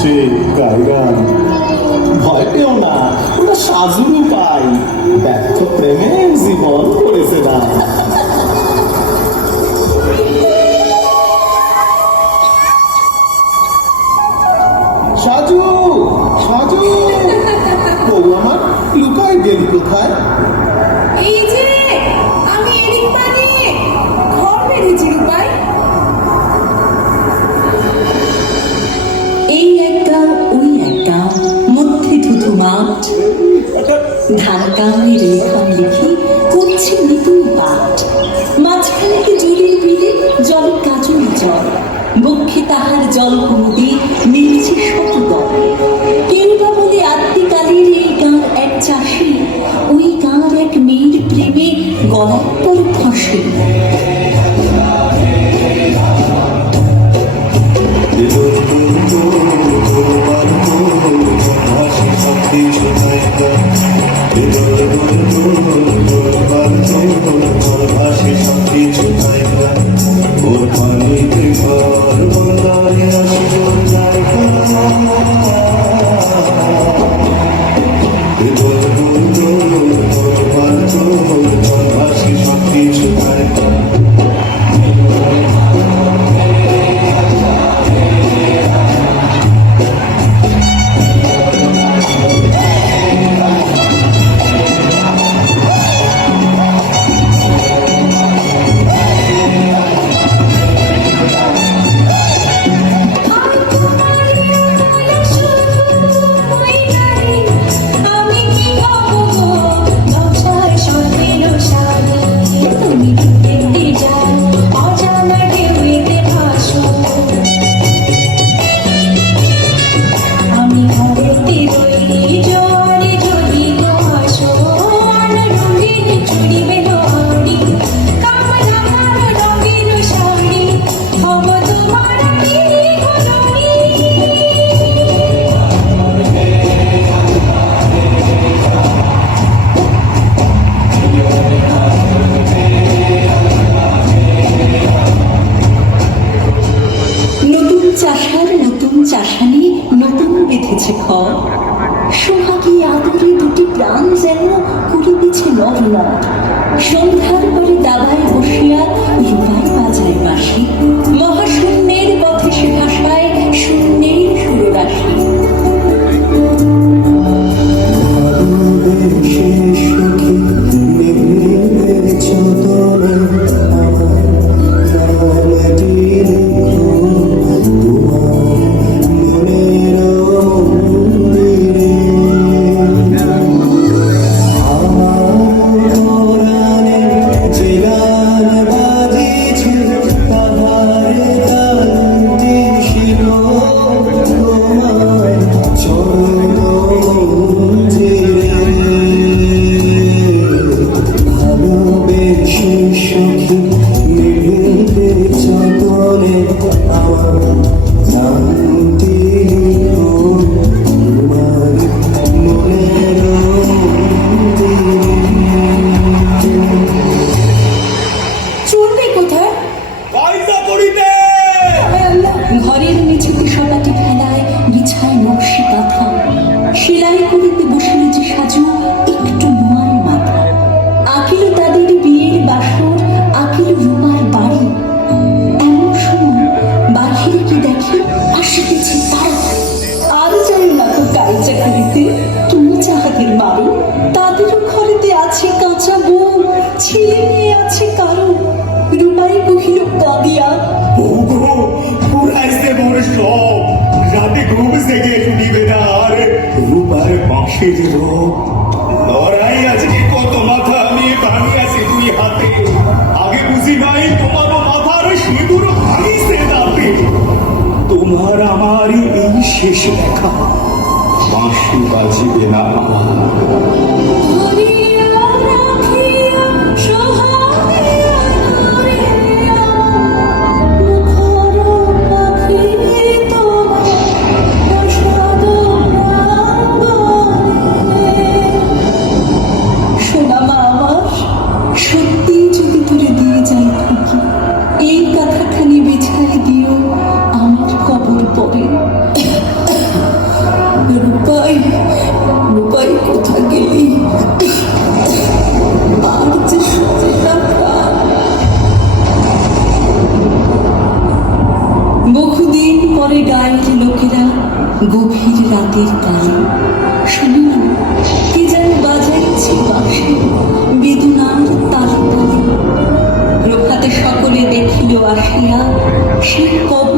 হাসে গায় গান। ভয় পেও না, ওটা সাজুর উপায়, ব্যর্থ প্রেমে জীবন করেছে না। সাজু, সাজু, বউ আমার লুকায় গেলি কোথায়? এই যে আমি এদিক পানে ঘর বেরিয়েছি রূপাই। এই এক গাঁও ওই এক গাঁও, মধ্যে ধুধু মাঠ, ধান কামড়ে রেখাম লিখি করছে নতুন পাঠ। মাঝখানে কি জলের বিলে জলে কাজল জল, বক্ষে তাহার জল কুমুদে মিলছে শত। কেউ বা বলে আদ্যিকালের এই গাঁর এক চাষি ওই গাঁর এক মেয়ের প্রেমে গলার পর ফসে। চাষানি নতুন বেঁধেছে ঘর, সোহাগী আদরে দুটি প্রাণ যেন করিতেছে নর নর। সন্ধ্যার পরে দাবায় বসিয়া রূপাই বাজায় বাঁশি, মহাশূন্যের পথে সে ভাষায় শূন্যের সুররাশি। ঘরের মেঝেতে সবাটি ফেলায় বিছায় নকশি কাঁথা, সেলাই করিতে বসিল যে সাজু একটু নোয়ার মাথা। আঁকিল তাদের বিয়ের বাসর, আঁকিল রূপার বাড়ি। এমন সময় বাহিরে কি দেখি আসিতেছে তারা। আর যাই না তো গায়ে চাকরিতে, তুমি যাহাদের মারো, তাদেরও ঘরেতে আছে কাঁচা বউ, ছেলে মেয়ে আছে কারো। রূপাই কহিল কাঁদিয়া, সব রাতে ঘুম জেগে শুনিবে না আর রূপার বাঁশের রোগ। লড়াই আজকে কত মাথা আমি ভাঙিয়াছি দুই হাতে, আগে বুঝি নাই তোমার মাথার সিঁদুর ভাঙিছে দাঁতে। তোমার আমারই এই শেষ দেখা, বাঁশি বাজিবে না লোকেরা গভীর রাতের কালে শুনিল কি যেন বাজাইছে বাঁশি বেদনার তালে তালে। প্রভাতে সকলে দেখিল আসিয়া সে কবে